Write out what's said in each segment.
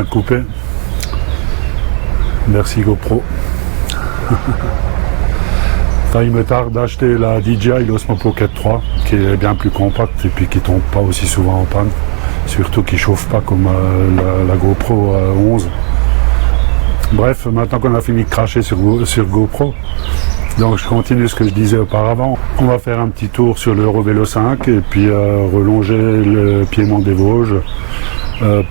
vient de couper. Merci GoPro. Enfin, il me tarde d'acheter la DJI Osmo Pocket 3 qui est bien plus compacte et puis qui tombe pas aussi souvent en panne. Surtout qui chauffe pas comme la GoPro 11. Bref, maintenant qu'on a fini de cracher sur GoPro, donc je continue ce que je disais auparavant. On va faire un petit tour sur l'Eurovélo 5 et puis relonger le Piémont des Vosges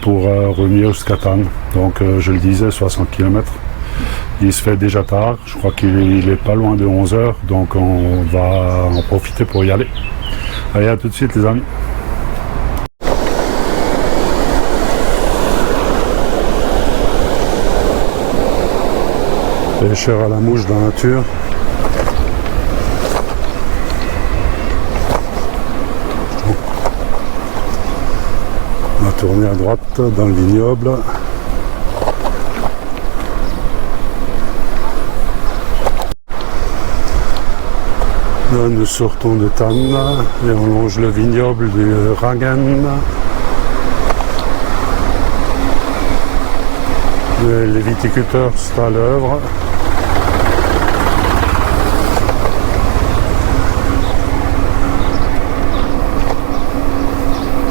pour revenir jusqu'à Cannes. Donc je le disais, 60 km. Il se fait déjà tard, je crois qu'il est pas loin de 11 h, donc on va en profiter pour y aller. Allez, à tout de suite les amis. Pêcheur à la mouche dans la nature. On va tourner à droite dans le vignoble. Là, nous sortons de Tannes et on longe le vignoble du Ragen. Les viticulteurs sont à l'œuvre.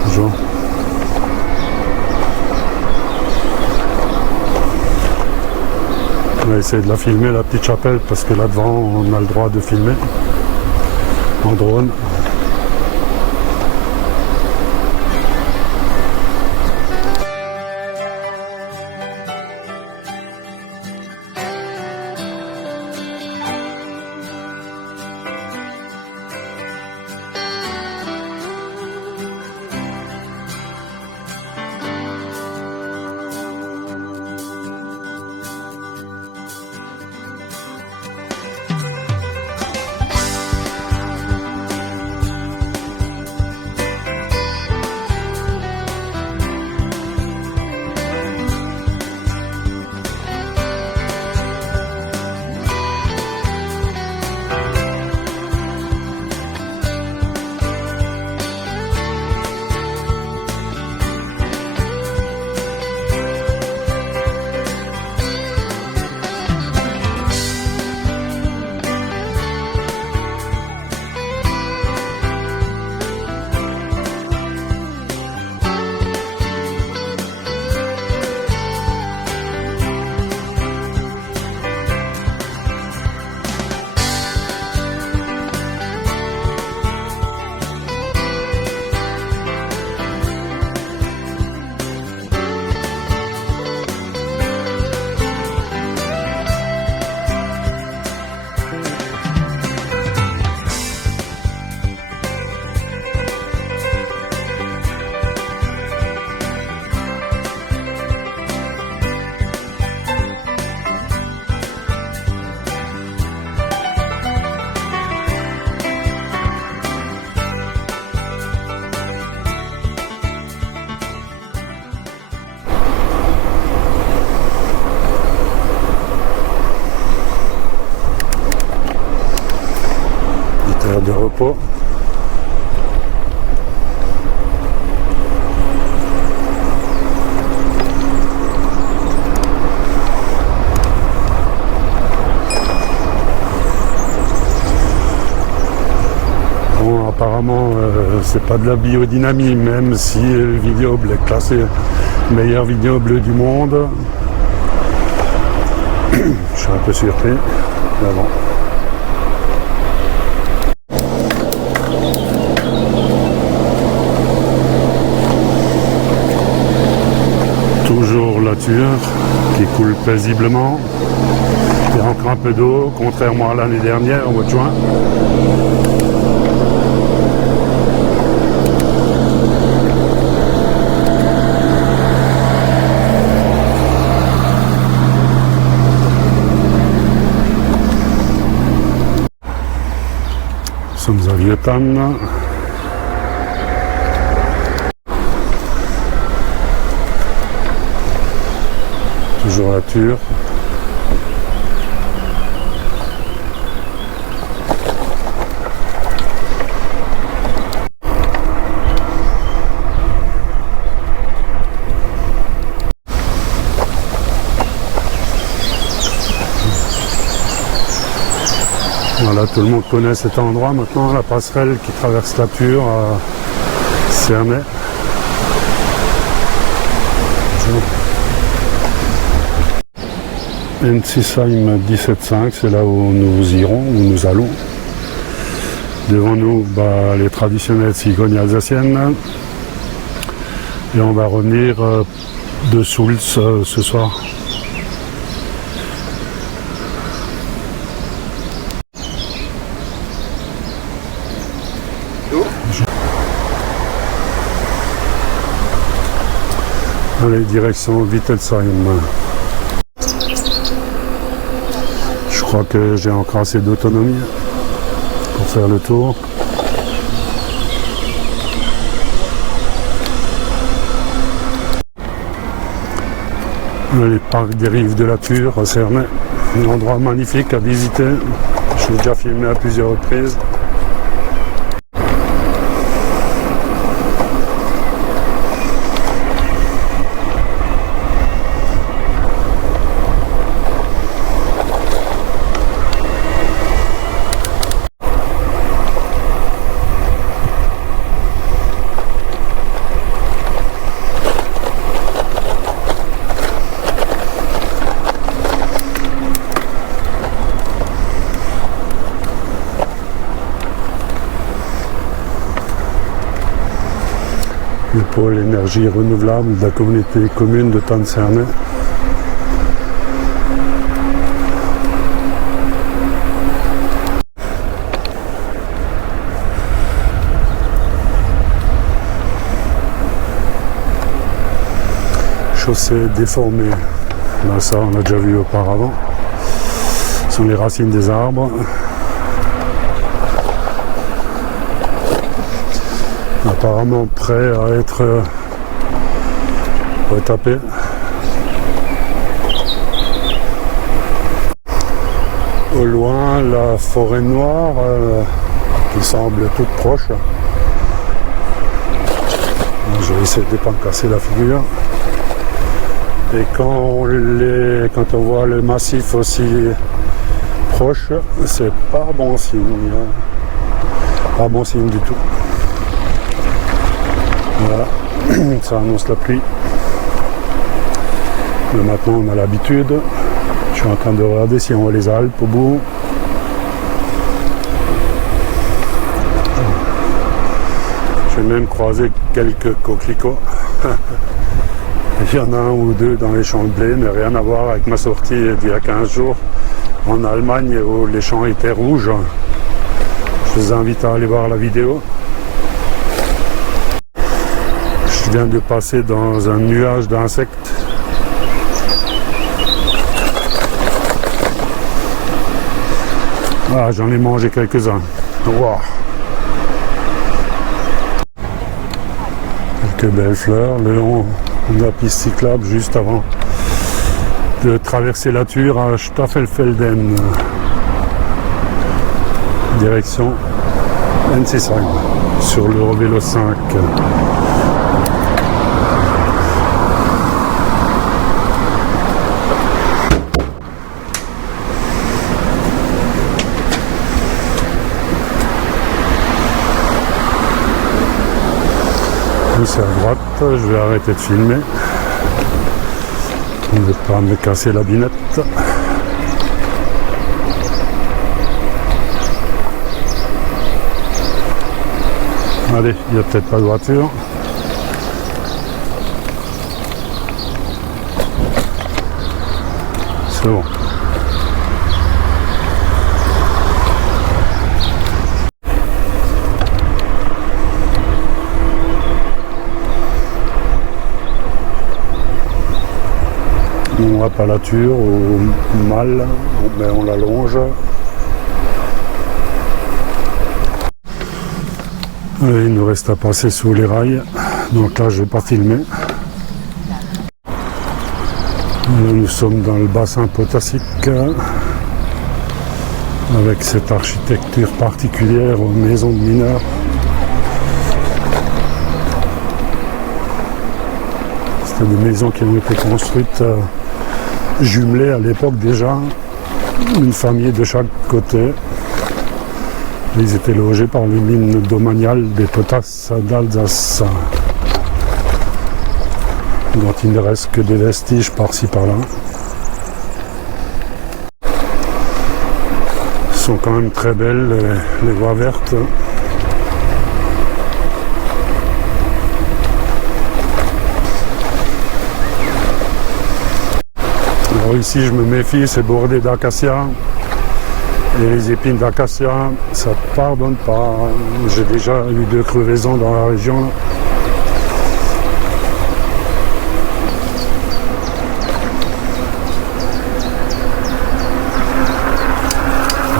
Bonjour. On va essayer de la filmer, la petite chapelle, parce que là devant on a le droit de filmer en drone. De repos. Bon, apparemment c'est pas de la biodynamie, même si le vignoble est classé meilleur vignoble du monde. Je suis un peu surpris, mais bon. Toujours la Turre qui coule paisiblement. Il y a encore un peu d'eau, contrairement à l'année dernière au mois de juin. Nous sommes à Vietnam. Toujours la Turre. Voilà, tout le monde connaît cet endroit maintenant, la passerelle qui traverse la Pure à Cernay. Ensisheim 17,5, c'est là où nous irons, où nous allons. Devant nous, les traditionnelles cigognes alsaciennes. Et on va revenir de Soultz ce soir. Allez, direction Wittelsheim. Je crois que j'ai encore assez d'autonomie pour faire le tour. Les parcs des rives de la Pure à Cernay, un endroit magnifique à visiter. Je l'ai déjà filmé à plusieurs reprises. Le pôle énergie renouvelable de la communauté commune de Thann-Cernay. Chaussée déformée, là, ça on a déjà vu auparavant. Ce sont les racines des arbres. Apparemment prêt à être retapé. Au loin, la forêt noire qui semble toute proche. Je vais essayer de ne pas me casser la figure. Et quand on voit le massif aussi proche, c'est pas bon signe. Pas bon signe du tout. Voilà, ça annonce la pluie. Mais maintenant on a l'habitude. Je suis en train de regarder si on voit les Alpes au bout. J'ai même croisé quelques coquelicots. Il y en a un ou deux dans les champs de blé, mais rien à voir avec ma sortie d'il y a 15 jours en Allemagne où les champs étaient rouges. Je vous invite à aller voir la vidéo. Je viens de passer dans un nuage d'insectes. Ah, j'en ai mangé quelques-uns. Wow. Quelques belles fleurs, le long de la piste cyclable juste avant de traverser la Thur à Staffelfelden. Direction Ensisheim sur l'Eurovélo 5. C'est à droite, je vais arrêter de filmer pour ne pas me casser la binette. Allez, il n'y a peut-être pas de voiture. C'est bon. On va pas la Thur au mal, mais on la longe. Allez, il nous reste à passer sous les rails, donc là je vais pas filmer. Là, nous sommes dans le bassin potassique avec cette architecture particulière aux maisons de mineurs. C'était des maisons qui ont été construites jumelées à l'époque déjà, une famille de chaque côté. Ils étaient logés par les mines domaniales des potasses d'Alsace, dont il ne reste que des vestiges par-ci par-là. Elles sont quand même très belles, les voies vertes. Alors ici je me méfie, c'est bordé d'acacias. Et les épines d'acacia, ça ne pardonne pas. J'ai déjà eu 2 crevaisons dans la région. Là.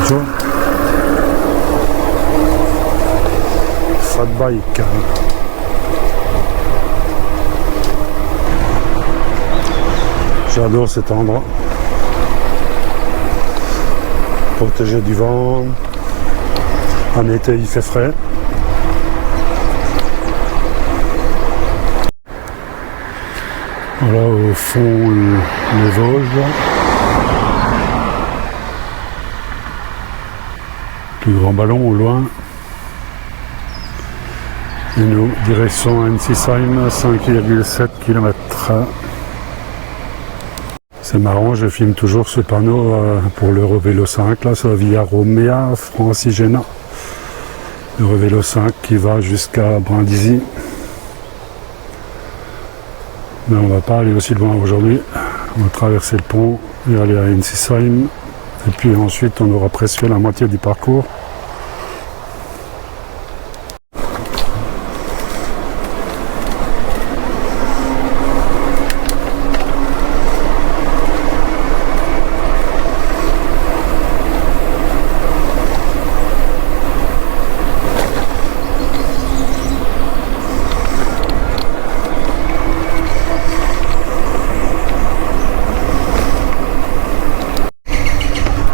Bonjour. Fat bike. J'adore cet endroit. Protégé du vent. En été, il fait frais. Voilà, au fond, les Vosges. Plus grand ballon au loin. Et nous, direction Ensisheim, 5,7 km. C'est marrant, je filme toujours ce panneau pour l'Eurovélo 5, là, c'est la Via Romea Francigena. L'Eurovélo 5 qui va jusqu'à Brindisi. Mais on ne va pas aller aussi loin aujourd'hui. On va traverser le pont et aller à Ensisheim. Et puis ensuite, on aura presque la moitié du parcours.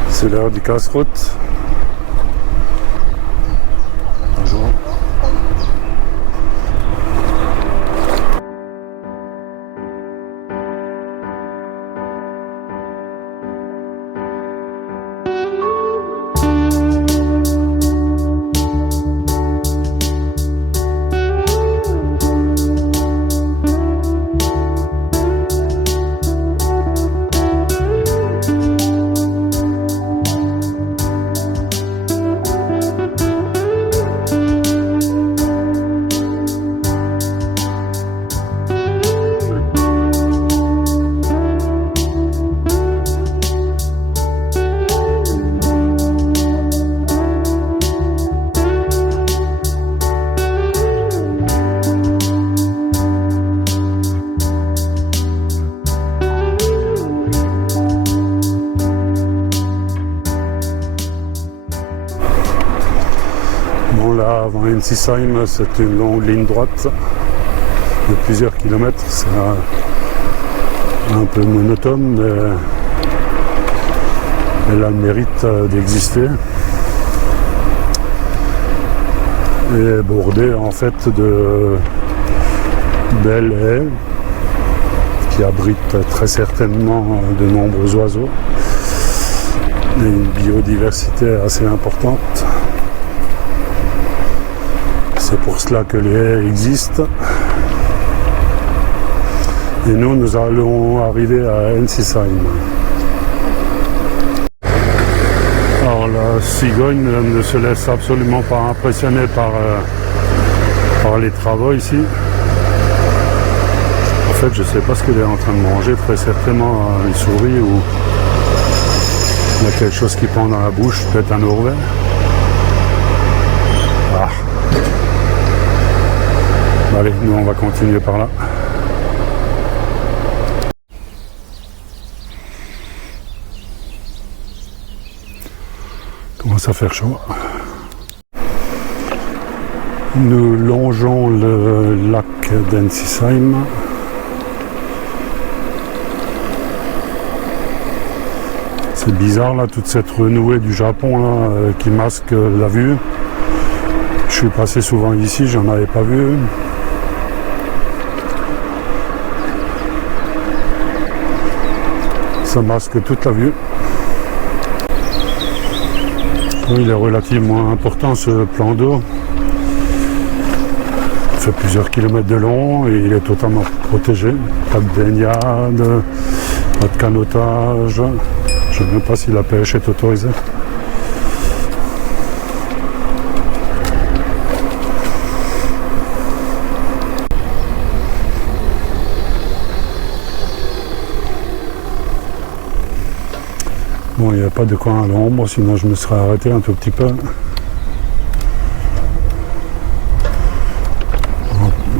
C'est l'heure du casse-route. Bonjour. Avant Ensisheim, c'est une longue ligne droite de plusieurs kilomètres. C'est un peu monotone, mais elle a le mérite d'exister. Et bordée en fait de belles haies qui abritent très certainement de nombreux oiseaux et une biodiversité assez importante. C'est pour cela que les haies existent. Et nous allons arriver à Ensisheim. Alors la cigogne ne se laisse absolument pas impressionner par les travaux ici. En fait, je ne sais pas ce qu'elle est en train de manger, très certainement une souris ou il y a quelque chose qui pend dans la bouche, peut-être un ourvet. Ah. Allez, nous on va continuer par là. Commence à faire chaud. Nous longeons le lac d'Ensisheim. C'est bizarre là, toute cette renouée du Japon là, qui masque la vue. Je suis passé souvent ici, j'en avais pas vu. Ça masque toute la vue. Il est relativement important ce plan d'eau. Il fait plusieurs kilomètres de long et il est totalement protégé. Pas de baignade, pas de canotage. Je ne sais même pas si la pêche est autorisée. Bon, il n'y a pas de coin à l'ombre, sinon je me serais arrêté un tout petit peu.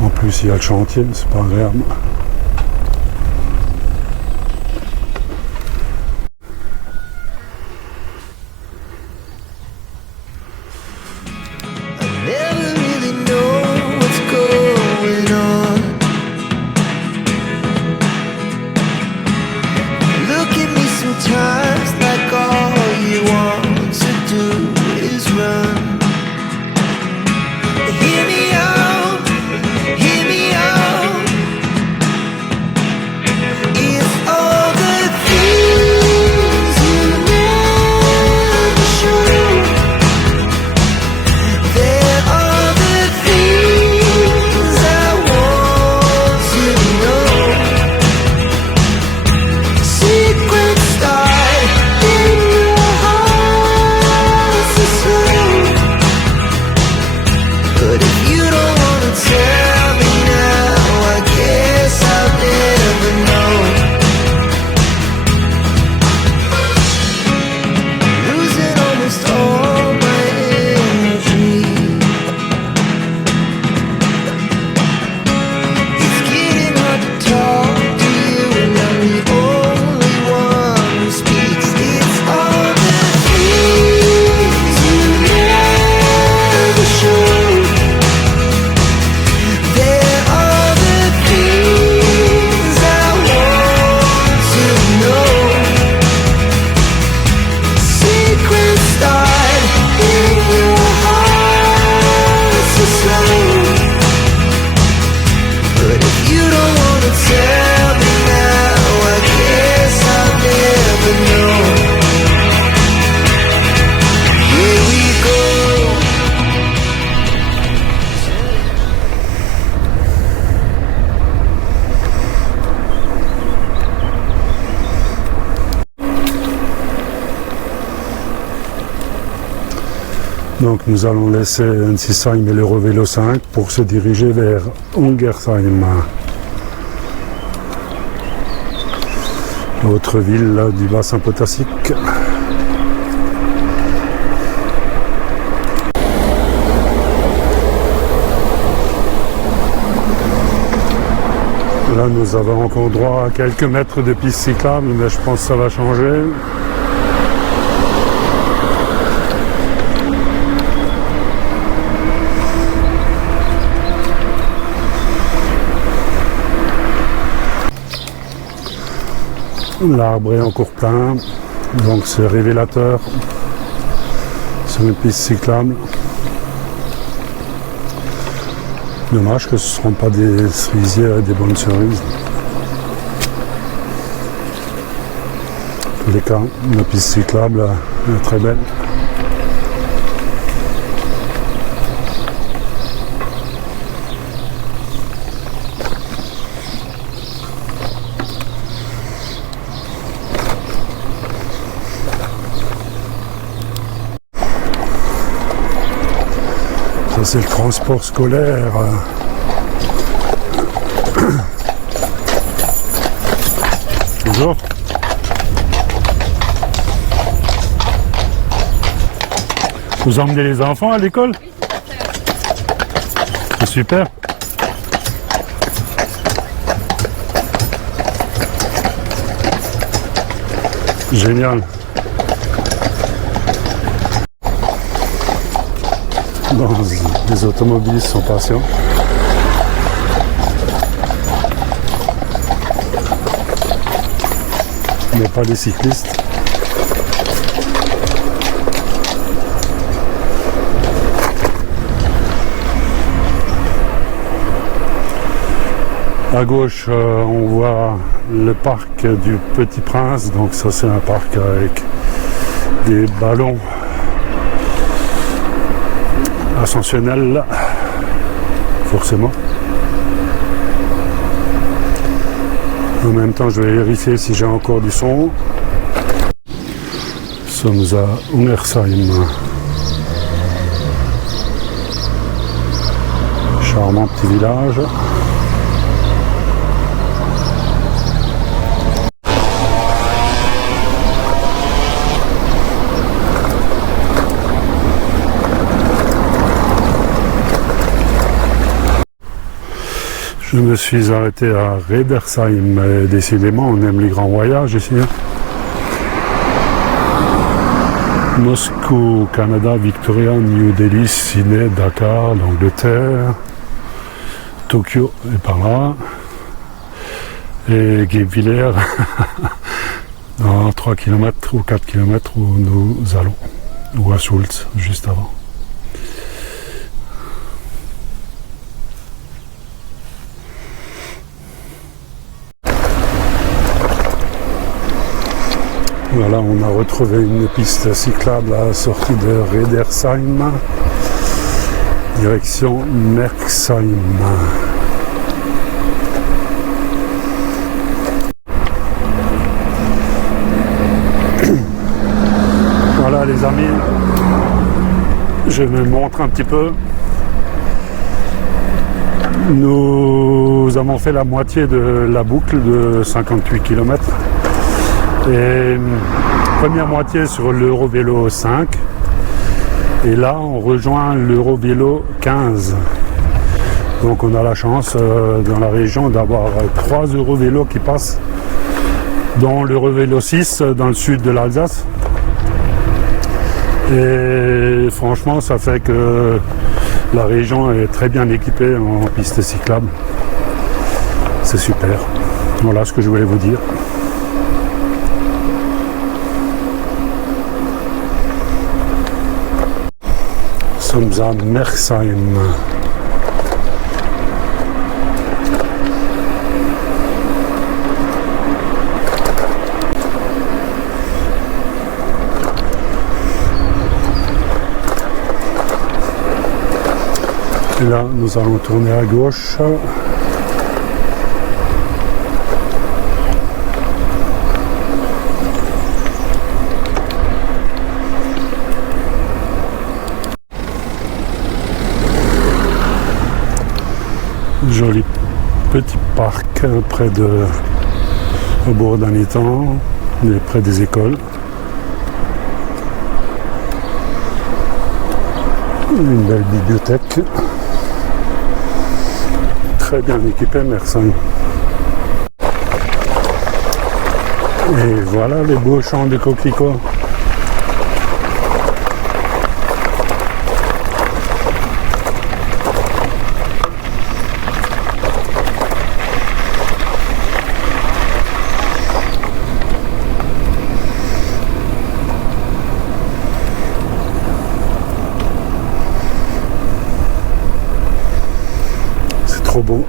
En plus, il y a le chantier, c'est pas agréable. Donc nous allons laisser Ensisheim et l'Eurovélo 5 pour se diriger vers Ungersheim, l'autre ville du bassin potassique. Là nous avons encore droit à quelques mètres de piste cyclable, mais je pense que ça va changer. L'arbre est encore plein, donc c'est révélateur sur une piste cyclable. Dommage que ce ne seront pas des cerisiers avec des bonnes cerises. En tous les cas, la piste cyclable est très belle. C'est le transport scolaire. Bonjour. Vous emmenez les enfants à l'école? C'est super. Génial. Bon, les automobilistes sont patients. Mais pas les cyclistes. À gauche, on voit le parc du Petit Prince. Donc ça, c'est un parc avec des ballons ascensionnel, forcément. En même temps, je vais vérifier si j'ai encore du son. Nous sommes à Ungersheim. Charmant petit village. Je me suis arrêté à Redersheim, et décidément on aime les grands voyages ici. Moscou, Canada, Victoria, New Delhi, Sydney, Dakar, l'Angleterre, Tokyo est par là, et Guebwiller, dans 3 km ou 4 km où nous allons, ou à Schultz, juste avant. Voilà, on a retrouvé une piste cyclable à la sortie de Redersheim, direction Merxheim. Voilà les amis, je me montre un petit peu. Nous avons fait la moitié de la boucle de 58 km. Et première moitié sur l'Eurovélo 5 et là on rejoint l'Eurovélo 15, donc on a la chance dans la région d'avoir 3 Eurovélos qui passent, dont l'Eurovélo 6 dans le sud de l'Alsace, et franchement ça fait que la région est très bien équipée en pistes cyclables, c'est super. Voilà ce que je voulais vous dire. Nous sommes à Merxheim. Et là, nous allons tourner à gauche. Joli petit parc près de au bord d'un étang, près des écoles. Une belle bibliothèque. Très bien équipée, Merxheim. Et voilà les beaux champs de coquelicots. Trop beau.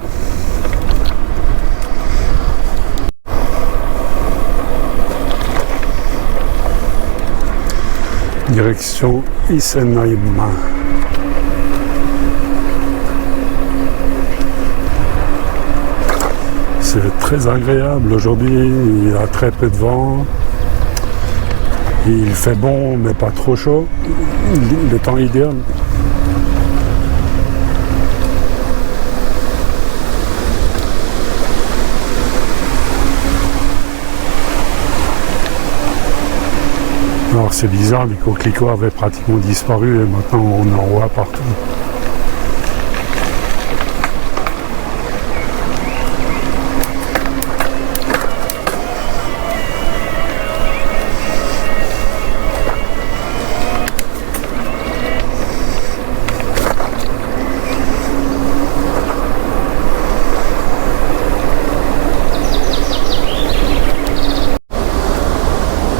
Direction Isenheim. C'est très agréable aujourd'hui, il y a très peu de vent. Il fait bon mais pas trop chaud. Le temps idéal. Alors c'est bizarre, les coquelicots avaient pratiquement disparu et maintenant on en voit partout.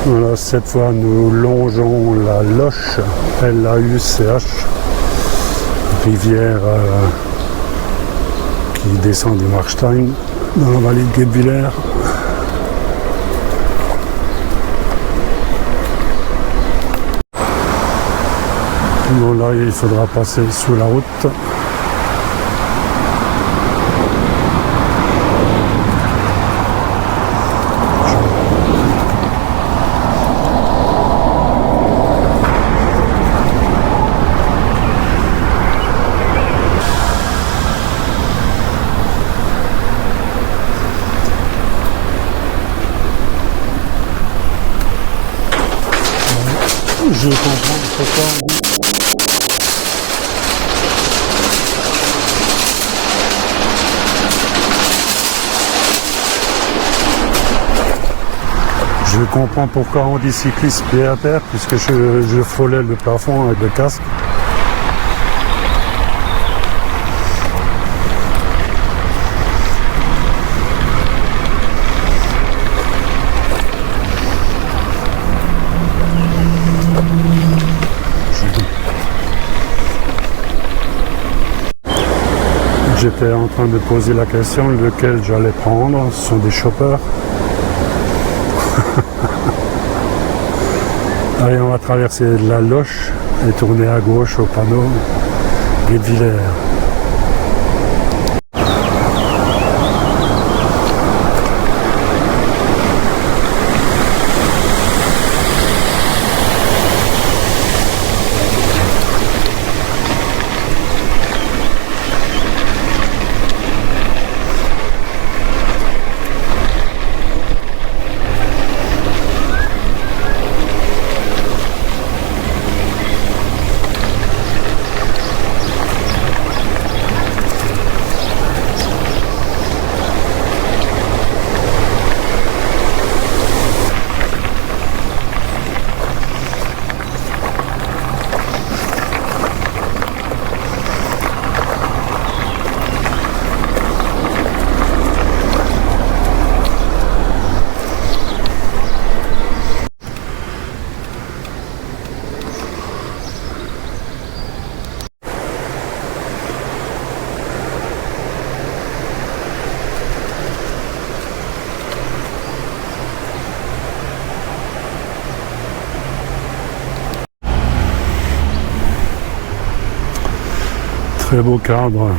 Voilà, cette fois nous longeons la Lauch, L-A-U-C-H, rivière qui descend du Marstein dans la vallée de Guebwiller. Bon, là, il faudra passer sous la route. Je comprends pourquoi. Je comprends pourquoi on dit cycliste pied à terre, puisque je frôlais le plafond avec le casque. J'étais en train de poser la question lequel j'allais prendre. Ce sont des choppers. Allez, on va traverser la Loche et tourner à gauche au panneau Guebwiller. Très beau cadre.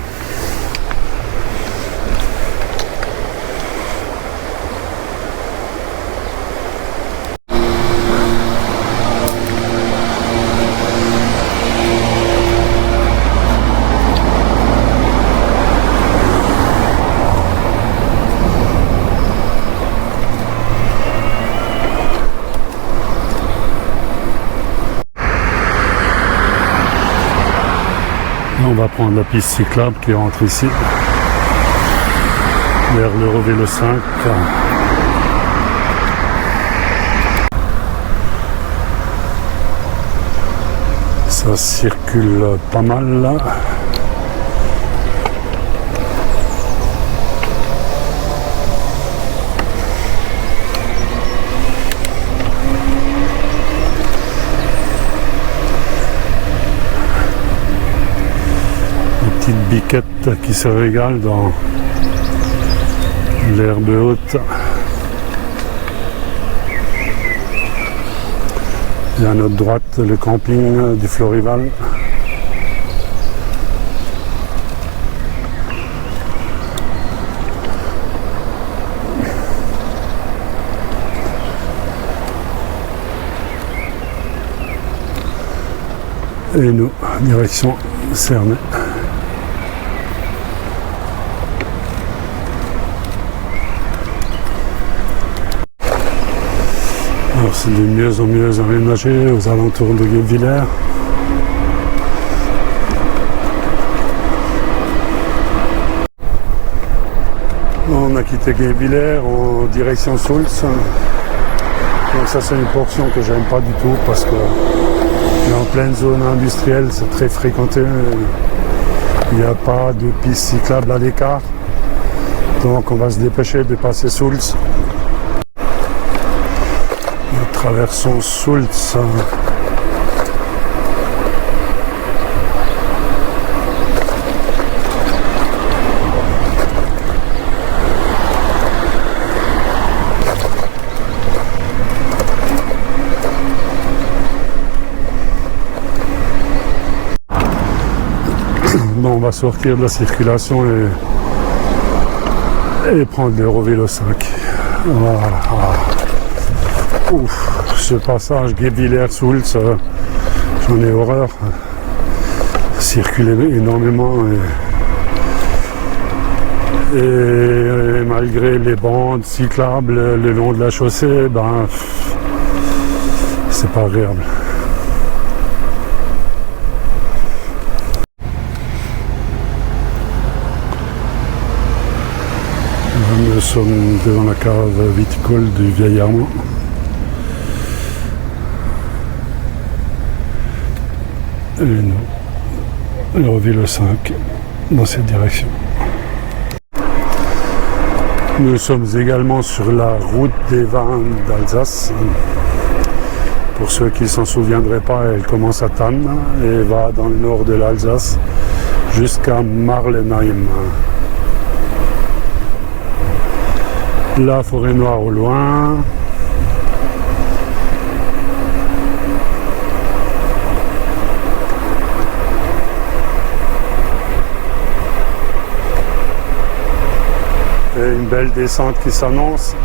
On va prendre la piste cyclable qui rentre ici, vers l'Eurovélo 5. Ça circule pas mal là. Biquette qui se régale dans l'herbe haute. Et à notre droite, le camping du Florival. Et nous, direction Cernay. Alors c'est de mieux en mieux aménagé aux alentours de Guebwiller. On a quitté Guebwiller en direction Soultz. Donc ça c'est une portion que j'aime pas du tout parce que en pleine zone industrielle, c'est très fréquenté. Il n'y a pas de piste cyclable à l'écart. Donc on va se dépêcher de passer Soultz. Nous traversons Soultz. Bon, on va sortir de la circulation et prendre l'Eurovélo 5. Voilà. Ouf, ce passage Guebwiller-Soultz, j'en ai horreur. Circuler énormément et malgré les bandes cyclables le long de la chaussée, ben c'est pas agréable. Nous sommes devant la cave viticole du Vieil Armand. Et nous, l'Eurovélo 5 dans cette direction. Nous sommes également sur la route des vins d'Alsace. Pour ceux qui ne s'en souviendraient pas, elle commence à Thann et va dans le nord de l'Alsace jusqu'à Marlenheim. La forêt noire au loin. Et une belle descente qui s'annonce.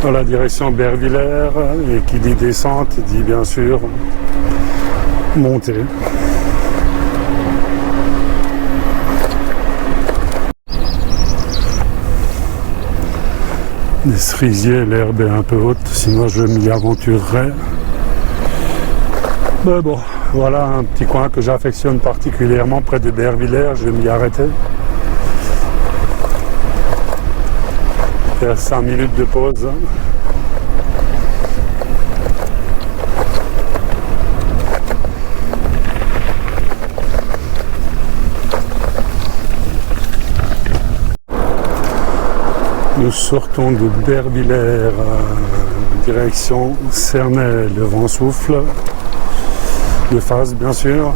Dans la direction Bervillers, et qui dit descente dit bien sûr montée. Des cerisiers, l'herbe est un peu haute, sinon je m'y aventurerais. Mais bon, voilà un petit coin que j'affectionne particulièrement près de Bervillers, je vais m'y arrêter. Faire 5 minutes de pause. Nous sortons de Bervillers, direction Cernay, le vent souffle, de face bien sûr.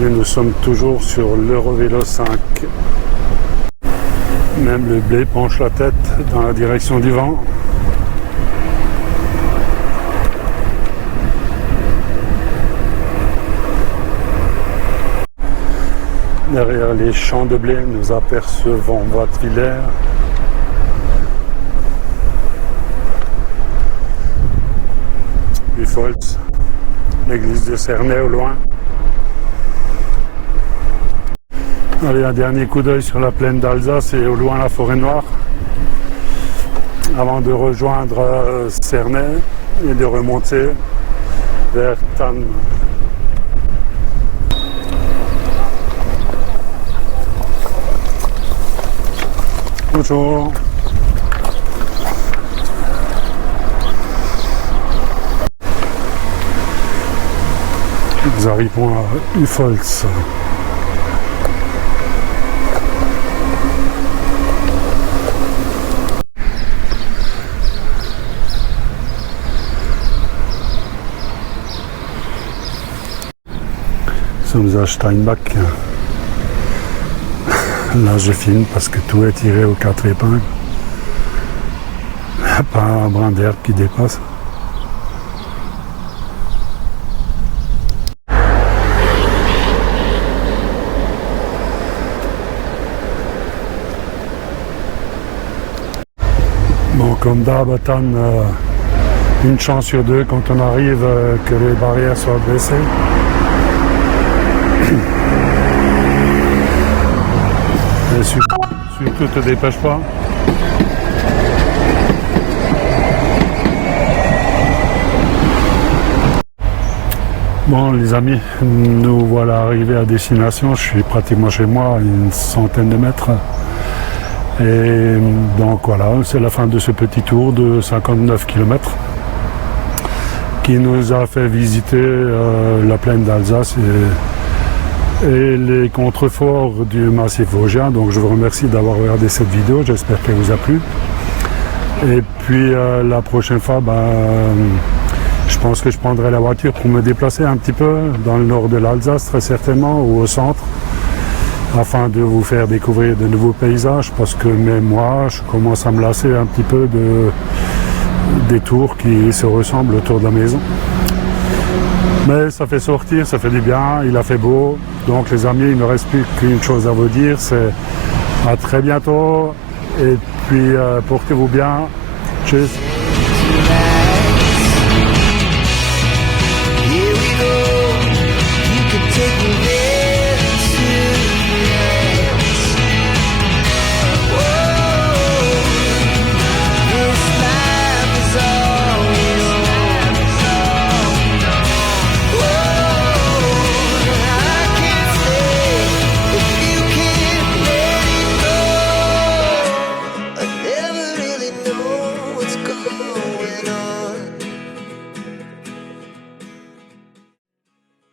Et nous sommes toujours sur l'Eurovélo 5. Même le blé penche la tête dans la direction du vent. Derrière les champs de blé, nous apercevons Wattwiller. Buchholz, l'église de Cernay au loin. Allez, un dernier coup d'œil sur la plaine d'Alsace et au loin la forêt noire avant de rejoindre Cernay et de remonter vers Thann. Bonjour. Nous arrivons à Buchholz. Nous sommes à Steinbach. Là je filme parce que tout est tiré aux 4 épingles. Pas un brin d'herbe qui dépasse. Bon, comme d'hab à Thann, une chance sur deux quand on arrive que les barrières soient dressées. Et surtout te dépêche pas. Bon les amis, nous voilà arrivés à destination. Je suis pratiquement chez moi, à une centaine de mètres. Et donc voilà, c'est la fin de ce petit tour de 59 km qui nous a fait visiter la plaine d'Alsace et les contreforts du massif vosgien. Donc je vous remercie d'avoir regardé cette vidéo, j'espère qu'elle vous a plu. Et puis la prochaine fois, je pense que je prendrai la voiture pour me déplacer un petit peu dans le nord de l'Alsace, très certainement, ou au centre, afin de vous faire découvrir de nouveaux paysages, parce que même moi, je commence à me lasser un petit peu des tours qui se ressemblent autour de la maison. Mais ça fait sortir, ça fait du bien, il a fait beau. Donc les amis, il ne me reste plus qu'une chose à vous dire, c'est à très bientôt. Et puis portez-vous bien. Tchuss.